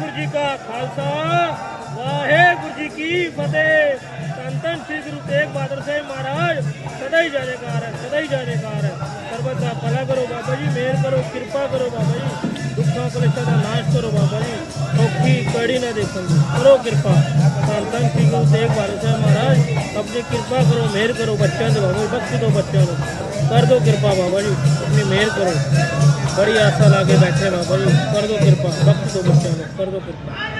ਵਾਹਿਗੁਰੂ ਜੀ ਕਾ ਖਾਲਸਾ, ਵਾਹਿਗੁਰੂ ਜੀ ਕੀ ਫਤਿਹ। ਧੰਨ ਸ੍ਰੀ ਗੁਰੂ ਤੇਗ ਬਹਾਦਰ ਸਾਹਿਬ ਮਹਾਰਾਜ, ਸਦਾ ਹੀ ਜਾਣੇਕਾਰ ਹੈ, ਸਦਾ ਹੀ ਜਾਣੇਕਾਰ ਹੈ। ਸਰਬਤ ਦਾ ਭਲਾ ਕਰੋ ਬਾਬਾ ਜੀ ਮਿਹਰ ਕਰੋ, ਕਿਰਪਾ ਕਰੋ ਬਾਬਾ ਜੀ। ਦੁੱਖਾਂ ਕਲੇਸ਼ਾਂ ਦਾ ਨਾਸ਼ ਕਰੋ ਬਾਬਾ ਜੀ। ਔਖੀ ਕੜੀ ਨਾ ਦੇਖਣ ਦੀ, ਕਰੋ ਕਿਰਪਾ। ਸੰਤਨ ਸ੍ਰੀ ਗੁਰੂ ਤੇਗ ਬਹਾਦਰ ਸਾਹਿਬ ਮਹਾਰਾਜ, ਆਪਣੀ ਕਿਰਪਾ ਕਰੋ ਮਿਹਰ ਕਰੋ ਬੱਚਿਆਂ ਦੇ ਬਾਬਾ ਜੀ, ਬਖਸ਼ ਦਿਓ ਬੱਚਿਆਂ ਨੂੰ। ਕਰ ਦਿਓ ਕਿਰਪਾ ਬਾਬਾ ਜੀ। ਆਪਣੀ ਮਿਹਰ ਕਰੋ। ਬੜੀ ਆਸਾ ਲਾ ਕੇ ਬੈਠੇ ਬਾਬਾ ਜੀ ਕਰ ਦਿਓ ਕਿਰਪਾ ਬਖਸ਼ ਦਿਓ ਬੱਚਿਆਂ ਨੂੰ ਕਰ ਦਿਓ ਕਿਰਪਾ।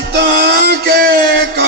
ਸੰਤਾਂ ਕੇ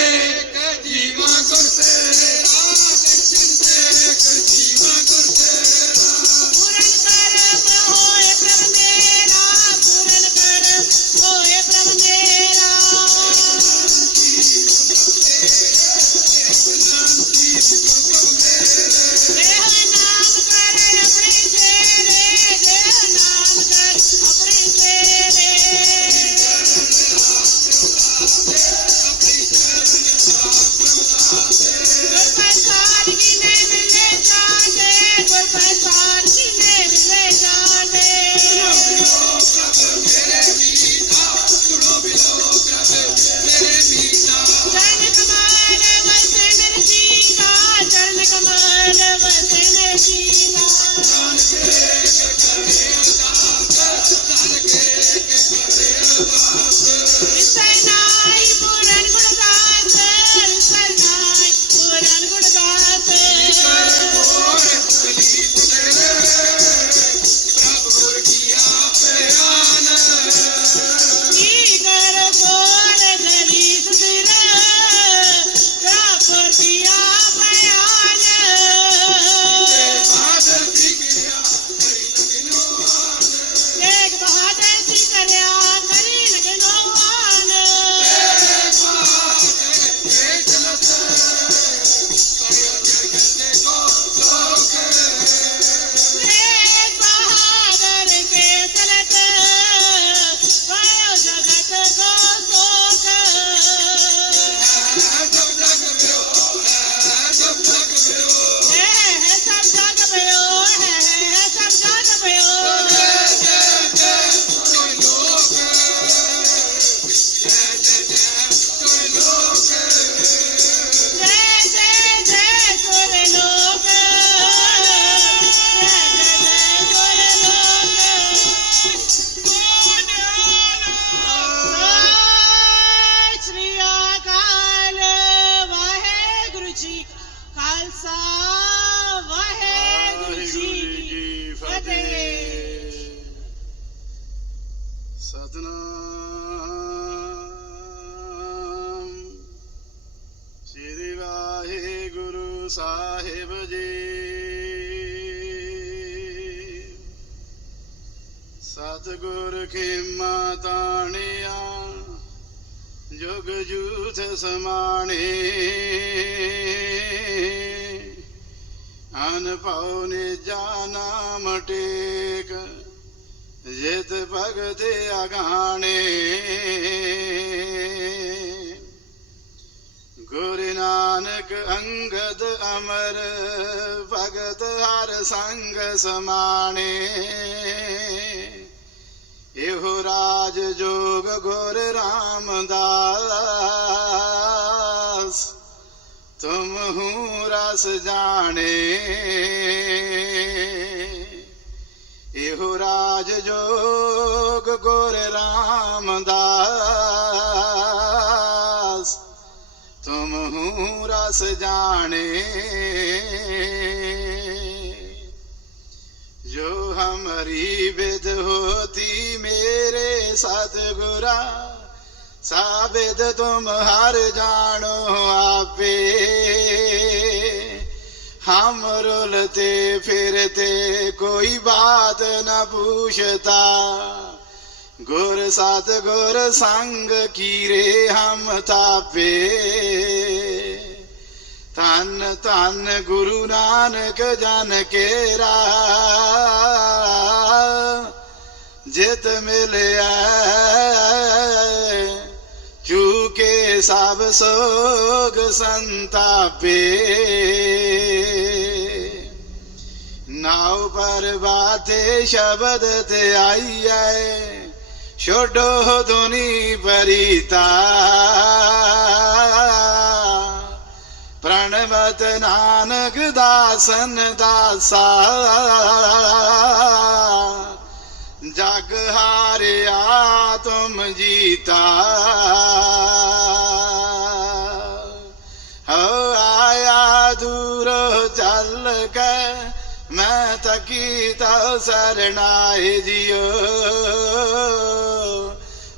Peace. ਖੇਮਾ ਤਾਣਿਆ ਜੁਗ ਜੂਥ ਸਮਾਣੇ। ਅਨ ਪਾਉਨੇ ਜਾਣਾ ਮਟੇਕ, ਜਿਤ ਭਗਤ ਅਗਾਣੇ। ਗੁਰੂ ਨਾਨਕ ਅੰਗਦ ਅਮਰ, ਭਗਤ ਹਰ ਸੰਗ ਸਮਾਣੇ। ਇਹੋ ਰਾਜ ਜੋਗ ਗੁਰ ਰਾਮਦਾਸ, ਤੁਮ ਹੂੰ ਰਸ ਜਾਣੇ। ਇਹੋ ਰਾਜ ਜੋਗ ਗੁਰ ਰਾਮਦਾਸ, ਤੁਮ ਹੂੰ ਰਸ ਜਾਣੇ। जो हमारी वेद होती मेरे सतगुरा साबिद तुम हर जानो आपे हम रुलते फिरते कोई बात न पूछता गुर सतगुर संग की रे हम तापे ਧੰਨ ਧੰਨ ਗੁਰੂ ਨਾਨਕ ਜਨ ਕੇਰਾ। ਜਿਤ ਮਿਲਿਆ ਚੂਕੇ ਸਭ ਸੋਗ ਸੰਤਾਪੇ। ਨਾਉ ਪਰ ਬਾਤੇ ਸ਼ਬਦ ਤੇ ਆਈ ਐ ਛੋਡੋ ਦੁਨੀ ਪਰੀਤਾ। ਪ੍ਰਣਵਤ ਨਾਨਕ ਦਾਸਨ ਦਾਸਾ ਜਗ ਹਾਰਿਆ ਤੁਮ ਜੀਤਾ ਹੋ ਆਇਆ ਦੂਰ ਚੱਲ ਕੇ ਮੈਂ ਤਕੀ ਤਾ ਸਰਣਾਏ ਜਿਓ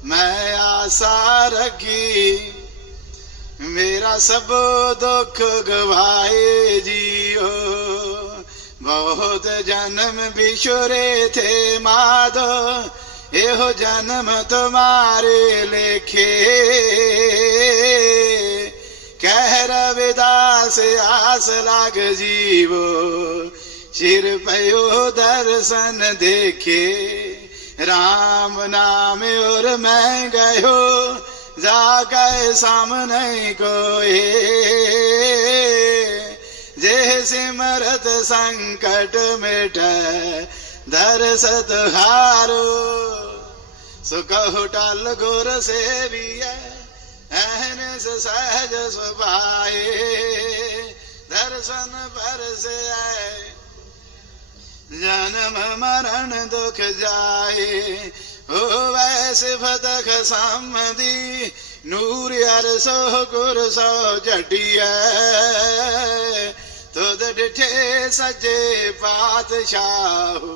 ਮੈਂ ਆਸਾ ਰੱਖੀ ਮੇਰਾ ਸਭ ਦੁੱਖ ਗਵਾਏ ਜੀਓ। ਬਹੁਤ ਜਨਮ ਵਿਛੁਰੇ ਥੇ ਮਾਧੋ ਇਹੋ ਜਨਮ ਤੁਮਾਰੇ ਲੇਖੇ। ਕਹਿ ਰਵਿਦਾਸ ਆਸ ਲਾਗ ਜੀਵੋ ਸਿਰ ਪਇਓ ਦਰਸ਼ਨ ਦੇਖੇ। RAM ਨਾਮ ਔਰ ਮੈਂ ਗਇਓ ਜਾ ਕੇ ਸਾਹਮਣੇ ਕੋਏ ਜੇ ਸਿਮਰਤ ਸੰਕਟ ਮਿਟੈ ਦਰਸਤ ਹਾਰੋ ਸੋ ਕਹੋ ਟਲ ਗੁਰ ਸੇਵੀਐ ਐਨਸ ਸਹਿਜ ਸੁਭਾਏ ਦਰਸ਼ਨ ਪਰਸੈ ਜਨਮ ਮਰਨ ਦੁਖ ਜਾਏ ਹੋਵੈ ਸਿਫਤ ਖਸਮਦੀ ਨੂਰ ਅਰਸੋ ਗੁਰ ਸੋ ਝਟਿਐ ਤੁਧ ਡਿਠੇ ਸੱਜੇ ਪਾਤਸ਼ਾਹ,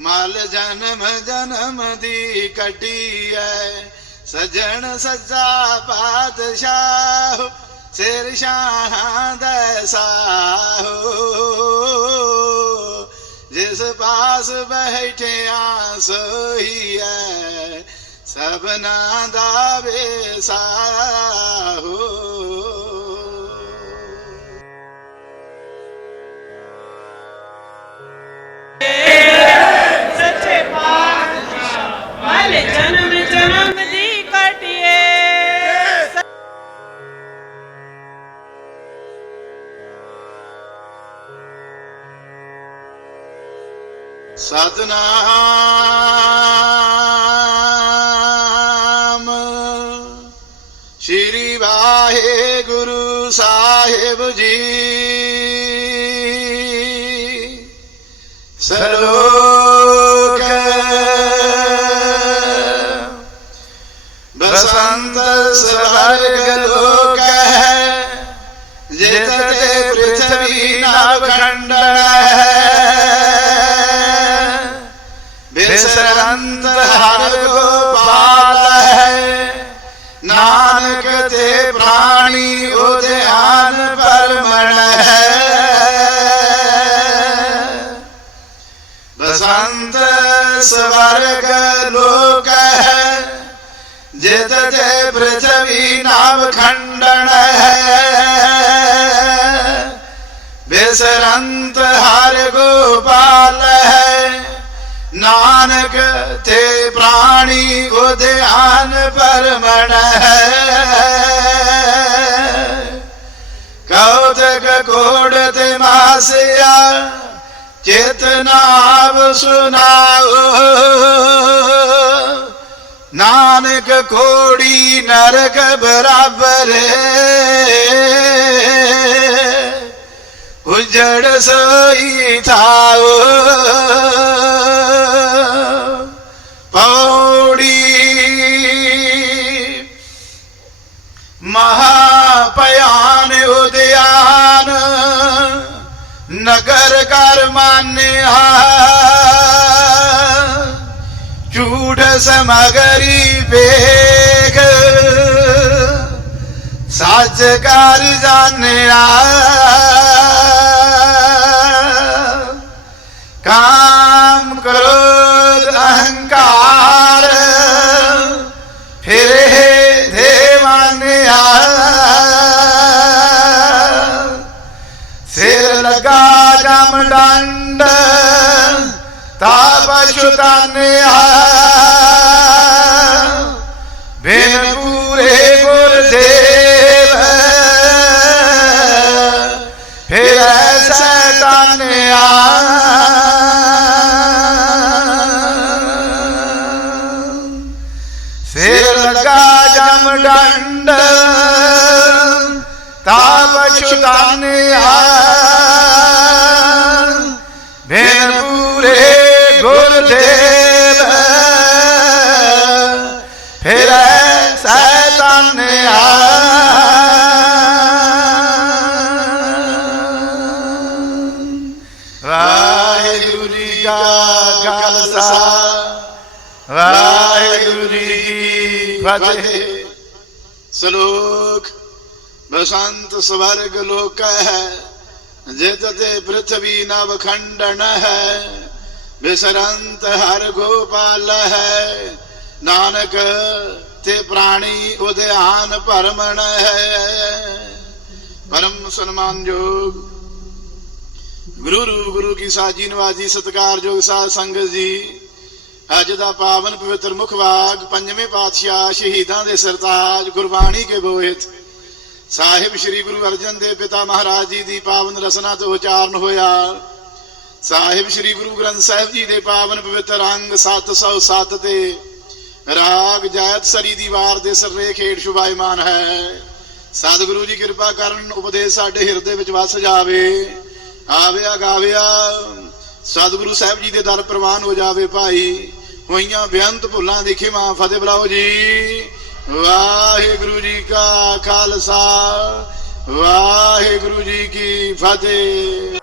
ਮਲ ਜਨਮ ਜਨਮ ਦੀ ਕਟੀਐ ਸਜਣ ਸੱਜਾ ਪਾਤਸ਼ਾਹ, ਸਿਰ ਸ਼ਾਹਾਂ ਦਾ ਸਾਹੋ। ਜਿਸ ਪਾਸ ਬੈਠਿਆ ਸੋਈ ਹੈ ਸਭਨਾ ਦਾ ਵੇਸਾਹੋ ਸੱਚੇ ਸਤਨਾਮ। ਸ਼੍ਰੀ ਵਾਹਿਗੁਰੂ ਸਾਹਿਬ ਜੀ। ਸਰੋਕ ਬਸੰਤ ਸਵਰਗ ਲੋਕ ਹੈ ਜਿਤ ਤੇ ਪ੍ਰਿਥਵੀ ਨਵ ਖੰਡਨ ਹੈ। ਜਿਤ ਤੇ ਪ੍ਰਿਥਵੀ ਨਵ ਖੰਡਨ ਹੈ। ਬਿਸਰੰਤ ਹਰ ਗੋਪਾਲ ਹੈ। ਨਾਨਕ ਤੇ ਪ੍ਰਾਣੀ ਉਦਿਆਨ ਪਰਮਣ ਹੈ। ਕੌਤਕ ਕੋੜ ਤੇ ਮਾਸਿਆ ਚੇਤਨਾਵ ਸੁਨਾਓ ਨਾਨਕ ਕੋੜੀ ਨਰਕ ਬਰਾਬਰ ਉਜੜ ਸੋਈ ਥਾਓ ਪੌੜੀ ਮਹਾਪਿਆਨ ਉਦਿਆਨ। ਨਗਰ ਕਰ ਮਾਨਿਆ ਝੂਠ ਸਮਗਰੀ ਵੇਖ। ਸੱਚ ਕਰ ਜਾਣਿਆ। ਕਾਮ ਕ੍ਰੋਧ ਅਹੰਕਾਰ ਫਿਰ ਦੇਵਾਨਿਆ। ਸਿਰ ਲਗਾ ਤਾ ਡੰਡ ਤਾਪ ਛੁਤਾਨਿਆ ਬਿਨ ਪੂਰੇ ਗੁਰਦੇਵ। ਫਿਰ ਸੈਤਾਨਿਆ ਸਿਰ ਲਗਾ ਜਮ ਡੰਡ। ਤਾਪ ਛੁਤਾਨਿਆ ਗੁਰਦੇਵ ਫਿਰ ਸੈਤਾਨਿਆ ਵਾਹਿਗੁਰੂ ਵਾਹਿਗੁਰੂ ਜੀ ਕੀ ਫਤਿਹ। ਸ਼ਲੋਕ, ਬਸੰਤ ਸਵਰਗ ਲੋਕ ਹੈ ਜਿਤ ਤੇ ਪ੍ਰਥਵੀ ਨਵ ਖੰਡਨ ਹੈ। ਬਿਸਰੰਤ ਹਰ ਗੋਪਾਲ ਹੈ। ਨਾਨਕ ਤੇ ਪ੍ਰਾਣੀ ਉਦਿਆਨ ਭਰਮਣ ਹੈ। ਪਰਮ ਸਨਮਾਨਯੋਗ ਗੁਰੂ ਰੂਪ, ਗੁਰੂ ਕੀ ਸਾਜੀ ਨਵਾਜੀ ਸਤਿਕਾਰਯੋਗ ਸਾਧ ਸੰਗਤ ਜੀ। ਅੱਜ ਦਾ ਪਾਵਨ ਪਵਿੱਤਰ ਮੁਖਵਾਗ ਪੰਜਵੇਂ ਪਾਤਸ਼ਾਹ ਸ਼ਹੀਦਾਂ ਦੇ ਸਰਤਾਜ, ਗੁਰਬਾਣੀ ਕੇ ਬੋਹਿਤ। ਸਾਹਿਬ ਸ੍ਰੀ ਗੁਰੂ ਅਰਜਨ ਦੇਵ ਪਿਤਾ ਮਹਾਰਾਜ ਜੀ ਦੀ ਪਾਵਨ ਰਸਨਾ ਤੋਂ ਉਚਾਰਨ ਹੋਇਆ। ਸਾਹਿਬ ਸ੍ਰੀ ਗੁਰੂ ਗ੍ਰੰਥ ਸਾਹਿਬ ਜੀ ਦੇ ਪਾਵਨ ਪਵਿੱਤਰ ਅੰਗ 707 ਤੇ, ਰਾਗ ਜਾਇਤ ਸਰੀ ਦੀ ਵਾਰ ਦੇ ਸਰਰੇ ਖੇੜ ਸ਼ੁਭਾਇਮਾਨ ਹੈ। ਸਤਿਗੁਰੂ ਜੀ ਕਿਰਪਾ ਕਰਨ, ਉਪਦੇਸ਼ ਸਾਡੇ ਹਿਰਦੇ ਵਿੱਚ ਵਸ ਜਾਵੇ, ਆਵਿਆ ਗਾਵਿਆ, ਸਤਿਗੁਰੂ ਸਾਹਿਬ ਜੀ ਦੇ ਦਰ ਪ੍ਰਵਾਨ ਹੋ ਜਾਵੇ ਭਾਈ। ਹੋਈਆਂ ਬੇਅੰਤ ਭੁੱਲਾਂ ਦੀ ਖਿਮਾ, ਫਤਿਹ ਬੁਲਾਓ ਜੀ। ਵਾਹਿਗੁਰੂ ਜੀ ਕਾ ਖਾਲਸਾ, ਵਾਹਿਗੁਰੂ ਜੀ ਕੀ ਫਤਿਹ।